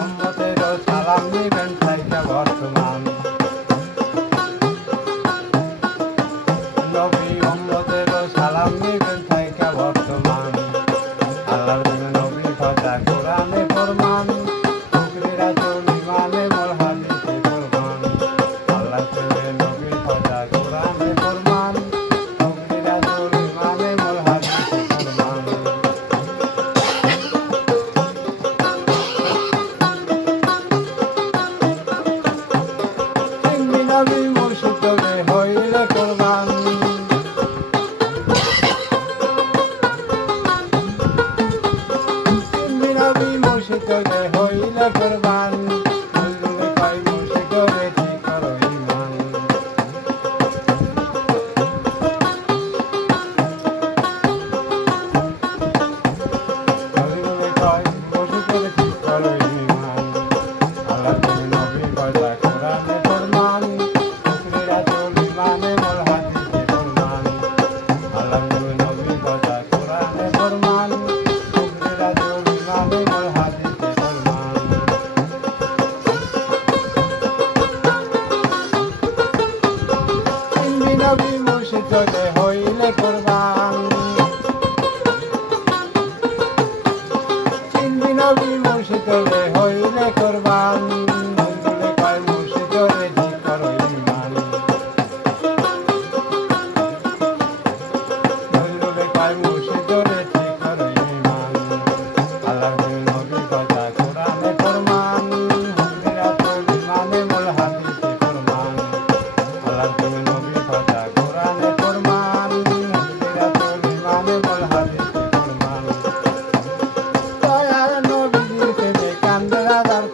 উম্মতেরও সালাম নিবেন থাইকা বর্তমান নবী উম্মতেরও সালাম নিবেন থাইকা বর্তমান আল্লাহর নবী কথা কোরআনে ফরমান ফকরিরা চলি মানে মোর হাদিসে ফরমান আল্লাহর নবী কথা কোরআনে ফরমান ফকরিরা চলি মানে মোর হাদিসে ফরমান নবী মুর্শিদ হইলে কোরবান নবী মুর্শিদ হইলে কোরবান বললে কই মুর্শিদ রে ঠিক করো ঈমান বললে কই মুর্শিদ রে ঠিক করো ঈমান আল্লাহ তুমি নবী কথা কোরআনে ফরমান ফকরিরা চলি মানে মোর হাদিসে ফরমান আল্লাহ তুমি নবী কথা কোরআনে ফরমান ফকরিরা চলি মানে মোর হাদিসে ফরমান হিন্দি নবী মুর্শিদ হইলে কোরবান হিন্দি নবী মুর্শিদ হইলে কোরবান বললে কয় মুর্শিদ রে ঠিক করো ঈমান বললে কয় মুর্শিদ রে ঠিক করো ঈমান আল্লাহর নবী কথা কোরআনে ফরমান ফকরিরা চলি মানে মোর হাদিসে ফরমান আল্লাহর নবী কথা কোরআনে ফরমান ফকরিরা চলি মানে মোর হাদিসে ফরমান দয়ার নবীর প্রেমে কান্দে রাজার